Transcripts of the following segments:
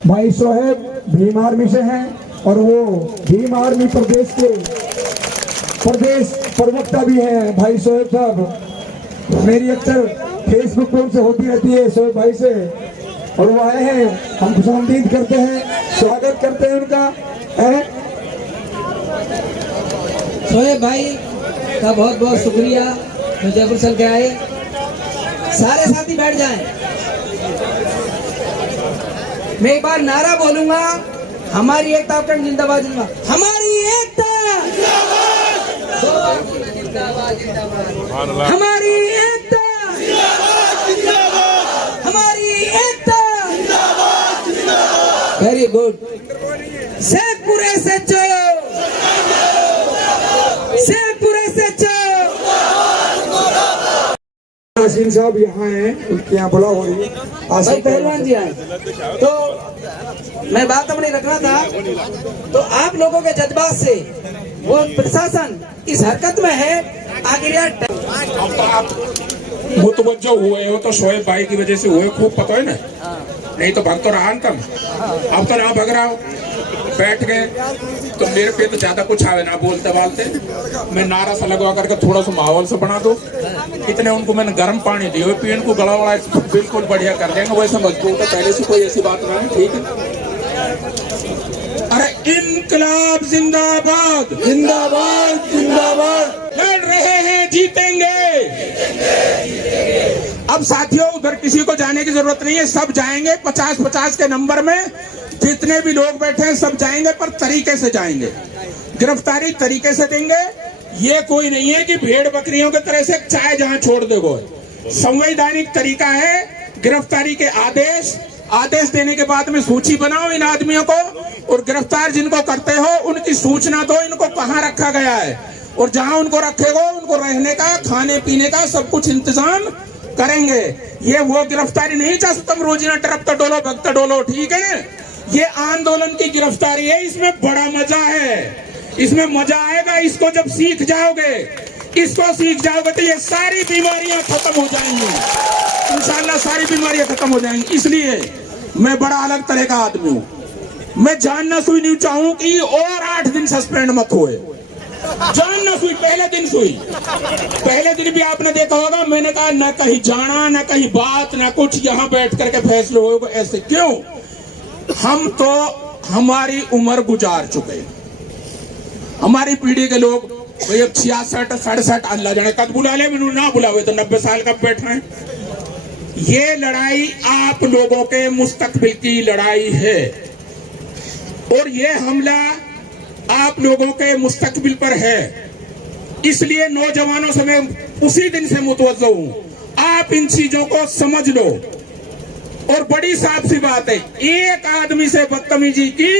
भाई शोहेब भीम आर्मी से हैं और वो भीम आर्मी प्रदेश के प्रदेश प्रवक्ता भी हैं। भाई शोहेब साहब, मेरी अक्सर फेसबुक पर उनसे होती रहती है शोहेब भाई से, और वो आए हैं, हम खुशामदीद करते हैं, स्वागत करते हैं उनका। शोहेब भाई का बहुत बहुत शुक्रिया, जो जयपुर चल के आए। सारे साथी बैठ जाएं। मैं एक बार नारा बोलूंगा, हमारी एकता अखंड जिंदाबाद जिंदाबाद, हमारी एकता जिंदाबाद जिंदाबाद, हमारी एकता हमारी एकता। Very good. शेखपुरे से शेखपुरे से आसिम साहब यहाँ हैं, उनके यहाँ बुला हो रही है। भाई पहलवान जी आए तो मैं बात अपनी रखना था, तो आप लोगों के जज्बात से वो प्रशासन इस हरकत में है। आखिर यार मुतवज्जो हुए हो तो शोएब भाई की वजह से हुए, खूब पता है ना, नहीं तो भग तो रहा तुम। अब तो ना भग रहा हो, बैठ गए तो मेरे पे तो ज्यादा कुछ आवे ना बोलते बालते। मैं नारा सा लगवा करके थोड़ा सा माहौल से बना दो। इतने उनको मैंने गर्म पानी दिए, पीन को गला वड़ा बिल्कुल बढ़िया कर देंगे, वैसे मजबूत है, पहले से कोई ऐसी बात ना है। ठीक है। अरे इनकलाब जिंदाबाद जिंदाबाद जिंदाबाद, लड़ रहे हैं जीतेंगे। अब साथियों, उधर किसी को जाने की जरूरत नहीं है, सब जाएंगे 50-50 के नंबर में। जितने भी लोग बैठे हैं सब जाएंगे, पर तरीके से जाएंगे, गिरफ्तारी तरीके से देंगे। ये कोई नहीं है कि भेड़ बकरियों की तरह से चाय जहां छोड़ देगो। संवैधानिक तरीका है गिरफ्तारी के आदेश देने के बाद में सूची बनाओ इन आदमियों को, और गिरफ्तार जिनको करते हो उनकी सूचना दो, इनको कहाँ रखा गया है, और जहां उनको रखेगो उनको रहने का, खाने पीने का सब कुछ इंतजाम करेंगे। ये वो गिरफ्तारी नहीं चाहते तुम रोजीना टरपता डोलो भगता डोलो, ठीक है ना। ये आंदोलन की गिरफ्तारी है, इसमें बड़ा मजा है, इसमें मजा आएगा। इसको जब सीख जाओगे तो ये सारी बीमारियां खत्म हो जाएंगी इंशाल्लाह, सारी बीमारियां खत्म हो जाएंगी। इसलिए मैं बड़ा अलग तरह का आदमी हूं। मैं जानना सुई नहीं चाहूं कि और 8 दिन सस्पेंड मत हुए। जानना सुई, पहले दिन भी आपने देखा होगा, मैंने कहा न कहीं जाना, न कहीं बात, न कुछ, यहां बैठ करके फैसले होगा। ऐसे क्यों? हम तो हमारी उम्र गुजार चुके, हमारी पीढ़ी के लोग 66-67 अल्लाह जाने कद बुला ले, मैंने ना बुलावे तो 90 साल कब बैठ रहे हैं। ये लड़ाई आप लोगों के मुस्तकबिल की लड़ाई है, और ये हमला आप लोगों के मुस्तकबिल पर है। इसलिए नौजवानों से मैं उसी दिन से मुतवज्जो हूं, आप इन चीजों को समझ लो। और बड़ी साफ सी बात है, एक आदमी से बदतमीजी की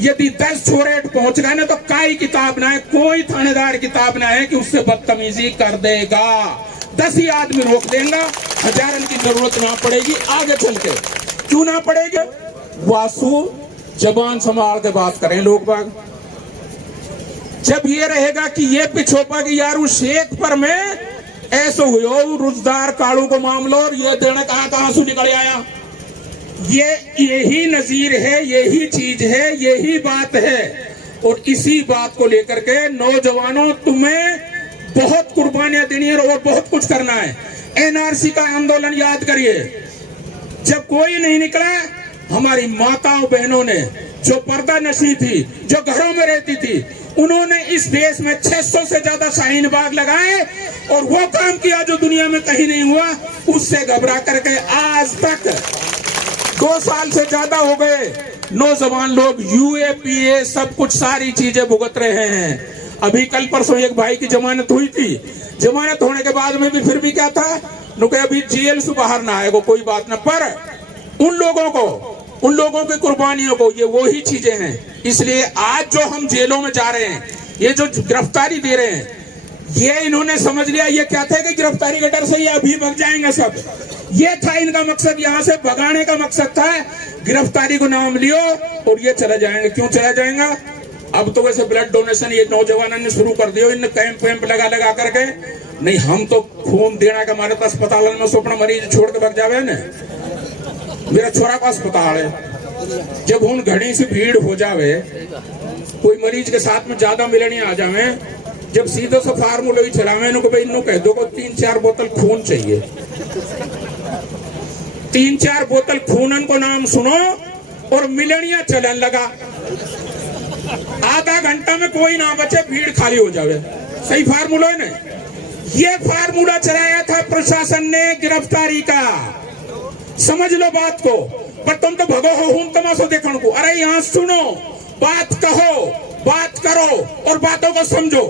यदि 10 छोरे पहुंच गए ना, तो काई किताब ना है, कोई थानेदार किताब ना है कि उससे बदतमीजी कर देगा। 10 ही आदमी रोक देगा, हजारन की जरूरत ना पड़ेगी आगे चल के। क्यों ना पड़ेगी? वासु जबान संभाल के बात करें लोग बाग। जब ये रहेगा कि ये पिछोपा की यार शेख पर में ऐसे हुए रुजदार काड़ू को मामला, और ये देने कहां से निकल आया, यही नजीर है, यही चीज है, यही बात है। और इसी बात को लेकर के नौजवानों, तुम्हें बहुत कुर्बानियां देनी है और बहुत कुछ करना है। एनआरसी का आंदोलन याद करिए, जब कोई नहीं निकला, हमारी माताओं बहनों ने जो पर्दा नशी थी, जो घरों में रहती थी, उन्होंने इस देश में 600 से ज्यादा शाहीन बाग लगाए, और वो काम किया जो दुनिया में कहीं नहीं हुआ। उससे घबरा करके आज तक 2 साल से ज्यादा हो गए, नौजवान लोग यूएपीए सब कुछ सारी चीजें भुगत रहे हैं। अभी कल परसों एक भाई की जमानत हुई थी, जमानत होने के बाद में भी फिर भी क्या था, नुके अभी जेल से बाहर ना आएगा, कोई बात ना, पर उन लोगों की कुर्बानियों को ये वही चीजें हैं। इसलिए आज जो हम जेलों में जा रहे हैं, ये जो गिरफ्तारी दे रहे हैं, ये इन्होंने समझ लिया, ये क्या था कि गिरफ्तारी के डर से ये अभी भाग जाएंगे सब। ये था इनका मकसद, यहाँ से भगाने का मकसद था। गिरफ्तारी को नाम लियो और ये चला जाएंगे। क्यों चला जाएगा? अब तो वैसे ब्लड डोनेशन ये नौजवानों ने शुरू कर दिया, इन कैंप वैंप लगा करके। नहीं, हम तो खून देना का हमारे अस्पताल में अपना मरीज छोड़ के भाग जावे ना। मेरा छोरा का अस्पताल है, जब उन घड़ी से भीड़ हो जावे, कोई मरीज के साथ में ज्यादा मिलने आ जावे, जब सीधे से फार्मूला ही चलावे, इनको भाई इनको कह दो को 3-4 बोतल खून चाहिए, 3-4 बोतल खूनन को नाम सुनो और मिलनिया चलन लगा। आधा घंटा में कोई ना बचे, भीड़ खाली हो जावे। सही फार्मूला है ना? ये फार्मूला चलाया था प्रशासन ने गिरफ्तारी का, समझ लो बात को। पर तुम तो भगो हो हूं तमाशो देखने को। अरे यहाँ सुनो, बात कहो, बात करो और बातों को समझो।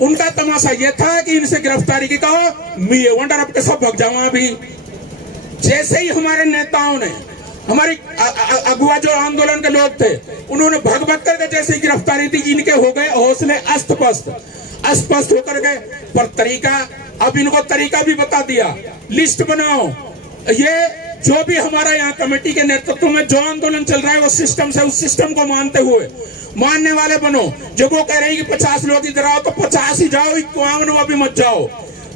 उनका तमाशा यह था कि इनसे गिरफ्तारी की कहो, मैं वंडर अब के सब भग जाऊं। अभी जैसे ही हमारे नेताओं ने, हमारी अगुआ जो आंदोलन के लोग थे, उन्होंने भग भग करके जैसे ही गिरफ्तारी थी, इनके हो गए हौसले अस्पष्ट होकर गए। पर तरीका, अब इनको तरीका भी बता दिया, लिस्ट बनाओ। ये जो भी हमारा यहाँ कमेटी के नेतृत्व में जो आंदोलन चल रहा है, वो सिस्टम से, उस सिस्टम को मानते हुए मानने वाले बनो। जब वो कह रहे हैं कि 50 लोग इधर आओ, तो 50 ही जाओ, 51 भी मत जाओ।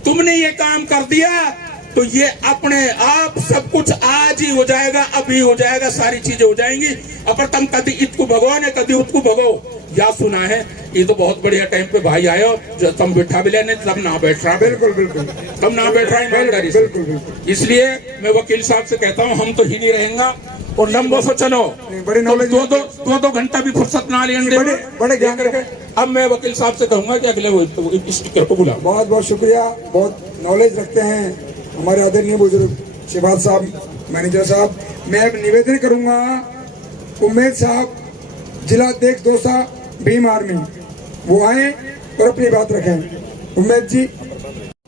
तुमने ये काम कर दिया तो ये अपने आप सब कुछ आज ही हो जाएगा, अभी हो जाएगा, सारी चीजें हो जाएंगी। अपर तुम कभी इतकू भगो ने कभी उतकू भगो। या सुना है, ये तो बहुत बढ़िया टाइम पे भाई आयो, जो तुम बिठा भी लेने तब ना बैठ रहा। बिल्कुल बिल्कुल, तुम ना बैठ रहा ईमानदारी से। इसलिए मैं वकील साहब से कहता हूँ, हम तो ही नहीं रहेंगे और लंबो से चलो। बड़ी नॉलेज, दो घंटा भी फुर्सत ना लेंगे, बड़े ज्ञान करके। अब मैं वकील साहब से कहूंगा कि अगले स्पीकर को बुला। बहुत बहुत शुक्रिया, बहुत नॉलेज रखते हैं हमारे आदरणीय बुजुर्ग शहबाज साहब, मैनेजर साहब। मैं अब निवेदन करूंगा, उम्मेद साहब, जिला अध्यक्ष दौसा भीम आर्मी, वो आए और अपनी बात रखें। उम्मेद जी।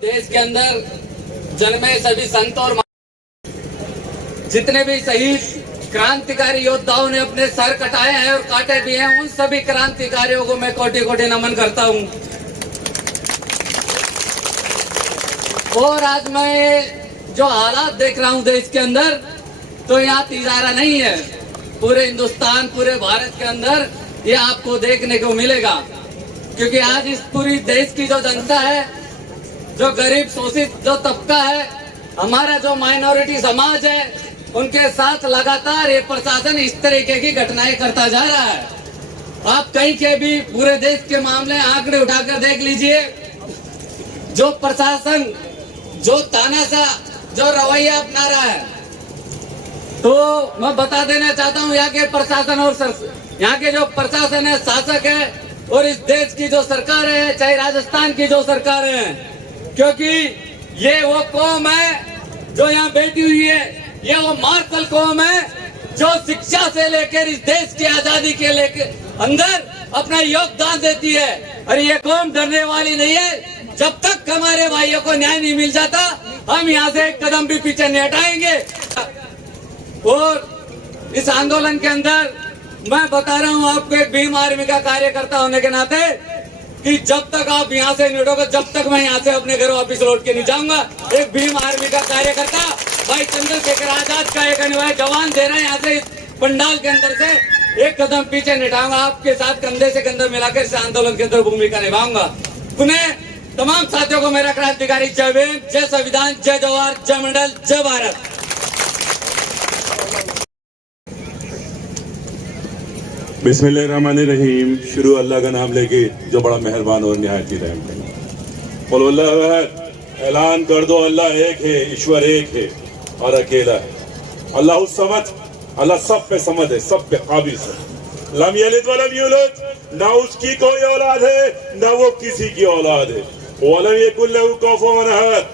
देश के अंदर जन्मे सभी संत और जितने भी शहीद क्रांतिकारी योद्धाओं ने अपने सर कटाए हैं और काटे भी हैं, उन सभी क्रांतिकारियों को मैं कोटि कोटि नमन करता हूं। और आज मैं जो हालात देख रहा हूं देश के अंदर, तो यहाँ तिजारा नहीं है। पूरे हिंदुस्तान, पूरे भारत के अंदर ये आपको देखने को मिलेगा। क्योंकि आज इस पूरी देश की जो जनता है, जो गरीब शोषित जो तबका है, हमारा जो माइनॉरिटी समाज है, उनके साथ लगातार ये प्रशासन इस तरीके की घटनाएं करता जा रहा है। आप कहीं के भी पूरे देश के मामले आंकड़े उठाकर देख लीजिए। जो प्रशासन जो तानाशाह जो रवैया अपना रहा है, तो मैं बता देना चाहता हूँ, यहाँ के प्रशासन और यहाँ के जो प्रशासन है, शासक है, और इस देश की जो सरकार है, चाहे राजस्थान की जो सरकार है, क्योंकि ये वो कौम है जो यहाँ बैठी हुई है, ये वो मार्शल कौम है जो शिक्षा से लेकर इस देश की आजादी के लेकर अंदर अपना योगदान देती है। और ये कौम डरने वाली नहीं है। जब तक हमारे भाइयों को न्याय नहीं मिल जाता, हम यहाँ से एक कदम भी पीछे नहीं हटाएंगे। और इस आंदोलन के अंदर मैं बता रहा हूँ आपको, एक भीम आर्मी का कार्यकर्ता होने के नाते, कि जब तक आप यहाँ से नहीं उठोगे, जब तक मैं यहाँ से अपने घर वापिस लौट के नहीं जाऊंगा। एक भीम आर्मी का कार्यकर्ता भाई चंद्रशेखर आजाद का एक अनिवार्य जवान दे रहे हैं, यहाँ से पंडाल के अंदर से एक कदम पीछे नहीं हटाऊंगा। आपके साथ कंधे से कंधा मिलाकर इस आंदोलन के अंदर भूमिका निभाऊंगा। पुनः तमाम साथियों को मेरा क्रांतिकारी जय भीम, जय संविधान, जय जवाहर, जय मंडल, जय भारत। बिस्मिल्लाहिर्रहमानिर्रहीम। शुरू अल्लाह का नाम लेके जो बड़ा मेहरबान और निहायत ही रहम करे। बोलो अल्लाह अकबर। ऐलान कर दो, अल्लाह एक है, ईश्वर एक है और अकेला है। अल्लाह समद, अल्लाह सब पे समद है, सब पे काबिज है। लम यलिद वलम यूलद, ना उसकी कोई औलाद है ना वो किसी की औलाद है। वलम यकुल लहू कुफुवन अहद,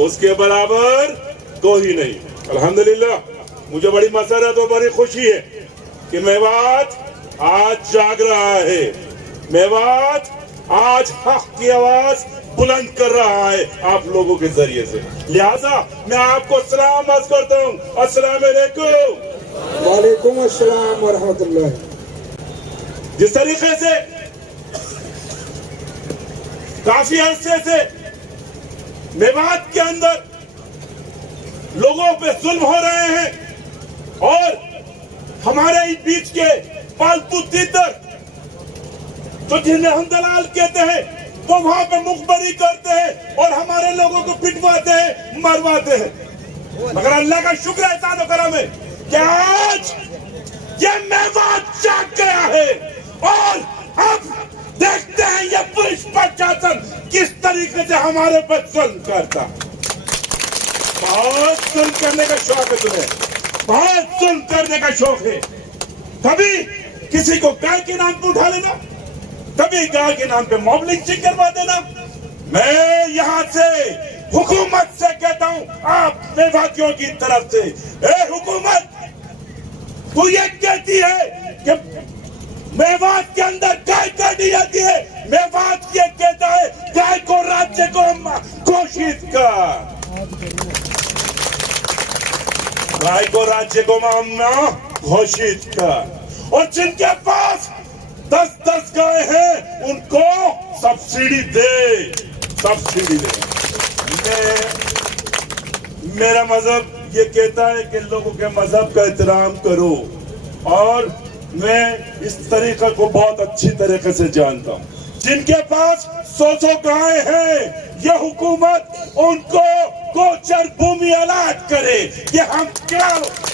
उसके बराबर कोई नहीं। अल्हम्दुलिल्लाह, मुझे बड़ी मसरत और बड़ी खुशी है कि मेवात आज जाग रहा है। मेवात आज हक की आवाज बुलंद कर रहा है आप लोगों के जरिए से। लिहाजा मैं आपको सलाम अर्ज करता हूँ, अस्सलाम वालेकुम। वालेकुम अस्सलाम व रहमतुल्लाह। जिस तरीके से काफी अरसे से मेवात के अंदर लोगों पे जुल्म हो रहे हैं और हमारे बीच के पालतू तीतर जो जिन्हें हम दलाल कहते हैं, वो वहां पे मुखबरी करते हैं और हमारे लोगों को पिटवाते हैं, मरवाते हैं। मगर अल्लाह का शुक्र है, एहसान और करम है कि आज ये मेवात जाग गया है और अब देखते हैं ये पुलिस प्रशासन किस तरीके से हमारे पर जुल्म करता। बहुत जुल्म करने का शौक है तुम्हें, बहुत जुल्म करने का शौक है। कभी किसी को गाय के नाम पर उठा लेना, कभी गाय के नाम पे मॉब लिंचिंग करवा देना। मैं यहाँ से हुकूमत से कहता हूँ, आप मेवातियों की तरफ से, ए हुकूमत, तू ये कहती है कि मेवात के अंदर गाय काटी जाती है, मेवात ये कहता है गाय को राज्य को घोषित कर, गाय को राज्य को मामला घोषित कर, और जिनके पास 10-10 गाय हैं उनको सब्सिडी दे, सब्सिडी दे। मेरा मजहब ये कहता है कि लोगों के मजहब का एहतराम करो, और मैं इस तरीका को बहुत अच्छी तरीके से जानता हूँ। जिनके पास 100 गाय हैं, ये हुकूमत उनको गोचर भूमि अलॉट करे। कि हम क्या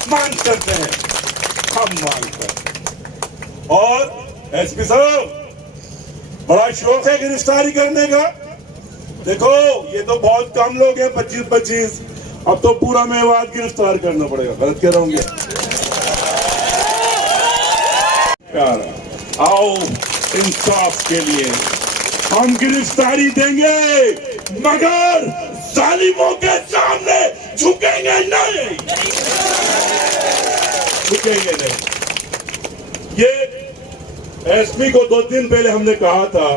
मांग करते हैं, हम मांग करते हैं। और एसपी साहब, बड़ा शौक है गिरफ्तारी करने का। देखो ये तो बहुत कम लोग हैं, 25-25, अब तो पूरा मेवात गिरफ्तार करना पड़ेगा। गलत कह रहा हूँ यार? आओ इंसाफ के लिए हम गिरफ्तारी देंगे, मगर जालिमों के सामने झुकेंगे नहीं, झुकेंगे नहीं। ये एसपी को 2 दिन पहले हमने कहा था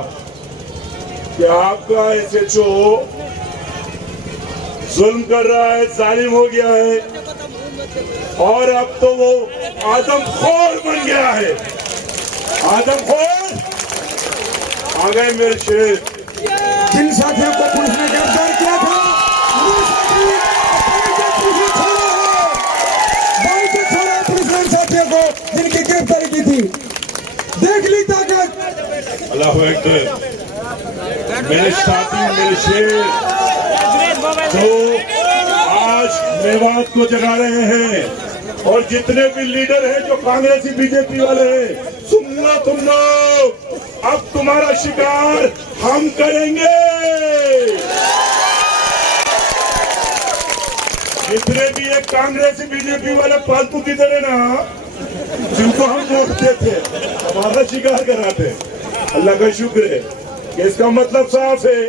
कि आपका एसएचओ जुल्म कर रहा है, जालिम हो गया है, और अब तो वो आदमखोर बन गया है। आदमखोर आ गए मेरे शेर। जिन साथियों को पुलिस ने गिरफ्तार किया था, वो साथी छोड़ा पुलिस ने साथियों को जिनकी गिरफ्तारी की थी। देख ली ताकत। अल्लाह अकबर। मेरे साथी, मेरे शेर जो आज मेवात को जगा रहे हैं, और जितने भी लीडर हैं जो कांग्रेसी बीजेपी वाले हैं, सुन लो तुम लोग, अब तुम्हारा शिकार हम करेंगे। जितने भी एक कांग्रेसी बीजेपी वाले फालतू की तरह ना, जिनको हम वोटते थे, हमारा शिकार कराते। अल्लाह का शुक्र है कि इसका मतलब साफ है,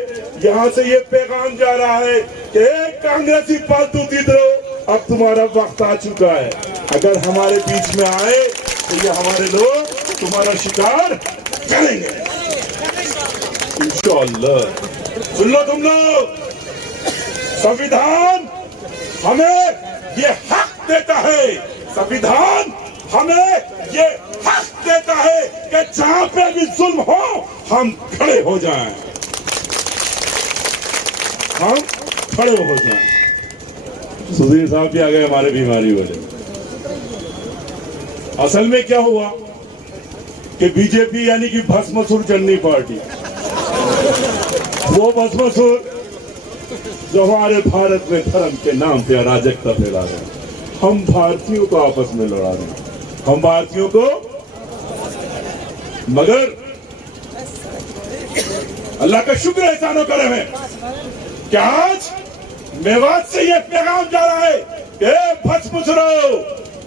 यहाँ से ये पैगाम जा रहा है कि कांग्रेसी फालतू की तरह अब तुम्हारा वक्त आ चुका है। अगर हमारे बीच में आए तो ये हमारे लोग तुम्हारा शिकार करेंगे इंशाअल्लाह। सुन लो तुम लोग, संविधान हमें ये हक देता है, संविधान हमें ये हक देता है कि जहां पे भी जुल्म हो हम खड़े हो जाएं, हम खड़े हो जाएं। सुधीर साहब भी आ गए हमारे बीमारी वाले। असल में क्या हुआ कि बीजेपी यानी कि भस्मासुर चन्नी पार्टी, वो भस्मासुर जो हमारे भारत में धर्म के नाम पे अराजकता फैला रहे हैं, हम भारतीयों को आपस में लड़ा रहे हैं, हम भारतीयों को। मगर अल्लाह का शुक्र एहसानों करे हैं कि आज मेवात से ये पैगाम जा रहा है कि भस्मासुरो,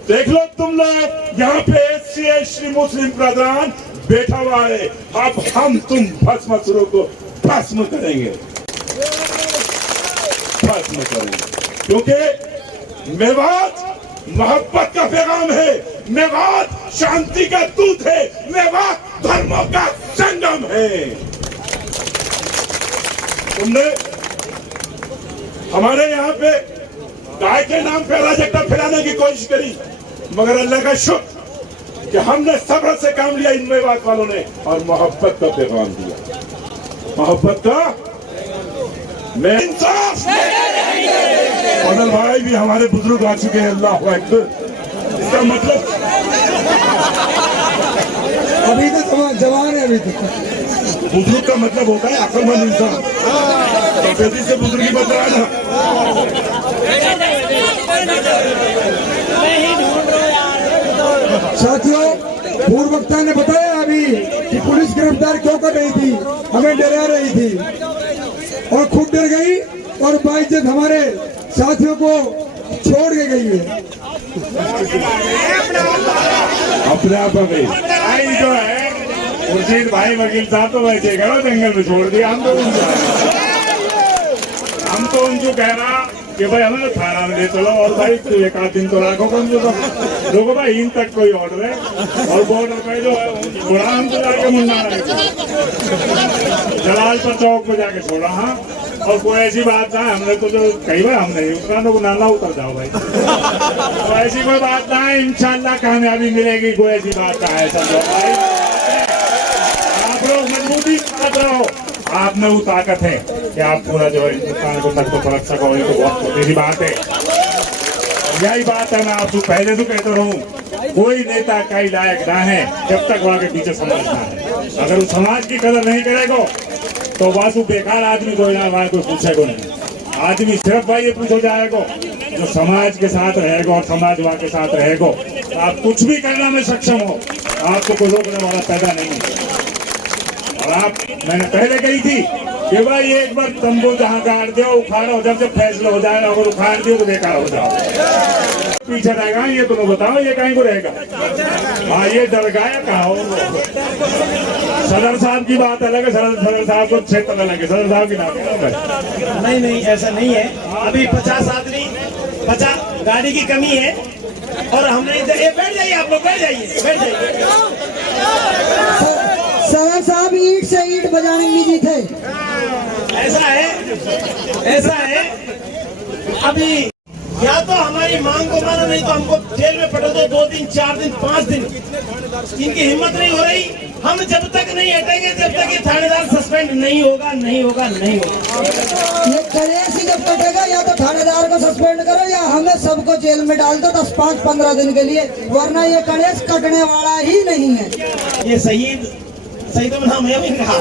देख लो तुम लोग, यहाँ पे एससी मुस्लिम ब्रदरान बैठा हुआ है, अब हम तुम भस्मासुरों को भस्म करेंगे, भस्म करेंगे। क्योंकि मेवात मोहब्बत का पैगाम है, मेवात शांति का दूत है, मेवात धर्मों का संगम है। तुमने हमारे यहाँ पे गाय के नाम पे अराजकता फैलाने की कोशिश करी, मगर अल्लाह का शुक्र कि हमने सब्र से काम लिया इन मेवात वालों ने, और मोहब्बत का पैगाम दिया, मोहब्बत का। मैं इंसाफ, फजल भाई भी हमारे बुजुर्ग आ चुके हैं, अल्लाह अकबर। इसका मतलब अभी तो जवान है, अभी तो बुजुर्ग का मतलब होता है अक्लमंद इंसान, तो तेजी से बुजुर्गी बता रहा ना। साथियों, पूर्व वक्ता ने बताया अभी कि पुलिस गिरफ्तार क्यों कर रही थी, हमें डरा रही थी और खुद डर गई और बाइज्जत हमारे साथियों को छोड़ के गई है। अपने आप गई आई जो है खुर्शीद भाई वकील साहब तो वैसे करो जंगल में छोड़ दिया। हम तो उनको कह रहा कि भाई हमें थाना में ले चलो और भाई तू एक आध दिन तो रखो कम तो देखो भाई इन तक कोई ऑर्डर है और बॉर्डर पे जो है छोड़ा हमको जाके मुन्ना रहे जलालपुर चौक पे जाके छोड़ा। हाँ, और कोई ऐसी बात ना हमने तो जो कई बार हम नहीं उतरा तो नाला उतर जाओ भाई। तो ऐसी कोई बात ना है, इंशाल्लाह कामयाबी मिलेगी। कोई ऐसी बात ना है सब भाई, आप लोग मजबूती साथ रहो। आप में वो ताकत है कि आप पूरा जो है हिंदुस्तान को तक तो परख सको, ये तो बहुत छोटी बात है। यही बात है, मैं आपको पहले तो कहता रहूं, कोई नेता कई लायक ना है जब तक वहां के पीछे समाज ना है। अगर वो समाज की कदर नहीं करेगा तो वासु बेकार आदमी कोई ना वहां कोई पूछेगा नहीं। आदमी सिर्फ भाई ये पूछो जाएगा जो समाज के साथ रहेगा और समाज वहां के साथ रहेगा, आप कुछ भी करने में सक्षम हो, आपको कोई रोकने वाला पैदा नहीं है। और आप, मैंने पहले कही थी कि भाई एक बार तंबू जहाँ गाड़ दो उखाड़ो, जब फैसला हो जाए अगर उखाड़ दियो तो बेकार हो जाओ, पीछे रहेगा। ये तुम्हें बताओ ये कहीं को रहेगा? हाँ, ये डर गया कहा हो। सदर साहब की बात अलग है, सदर साहब को क्षेत्र अलग है, सदर साहब की नाम नहीं ऐसा नहीं है। अभी 50 आदमी 50 गाड़ी की कमी है और हमने बैठ जाइए, आप लोग बैठ जाइए, बैठ जाइए। सदर साहब ईंट से ईंट बजाने बिजी थे। ऐसा है अभी या तो हमारी मांग को मानो, नहीं तो हमको जेल में पड़ो दो 2 दिन 4 दिन 5 दिन। इनकी हिम्मत नहीं हो रही। हम जब तक नहीं हटेंगे जब तक ये थानेदार सस्पेंड नहीं होगा। ये गणेश ही जब कटेगा या तो थानेदार को सस्पेंड करो या हमें सबको जेल में डाल दो 10, 5, 15 दिन के लिए, वरना ये गणेश कटने वाला ही नहीं है। ये शहीद तो नाम है इनका।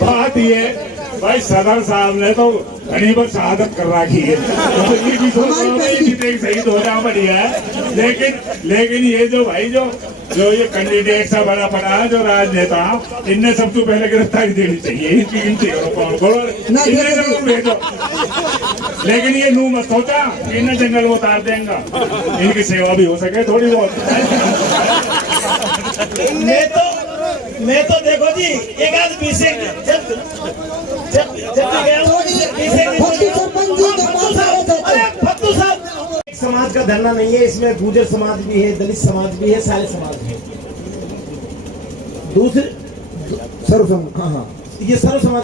बात ये भाई सदर साहब ने तो घनी पर शहादत कर रखी है, तो ये भी सोच रहा हूँ कि शहीद हो जाए बढ़िया है। लेकिन ये जो भाई जो ये कैंडिडेट सा बड़ा पड़ा है जो राजनेता, इनने सबसे पहले गिरफ्तारी देनी चाहिए। इनकी भेजो। लेकिन ये नू मत सोचा इन्हें जंगल में उतार देंगे, इनकी सेवा भी हो सके थोड़ी बहुत। मैं तो देखो जी एक आध पीछे जब फत्तू साहब, समाज का धरना नहीं है इसमें, गुर्जर समाज भी है, दलित समाज भी है, सारे समाज भी है। दूसरे सर्व समाज, हाँ ये सर्व समाज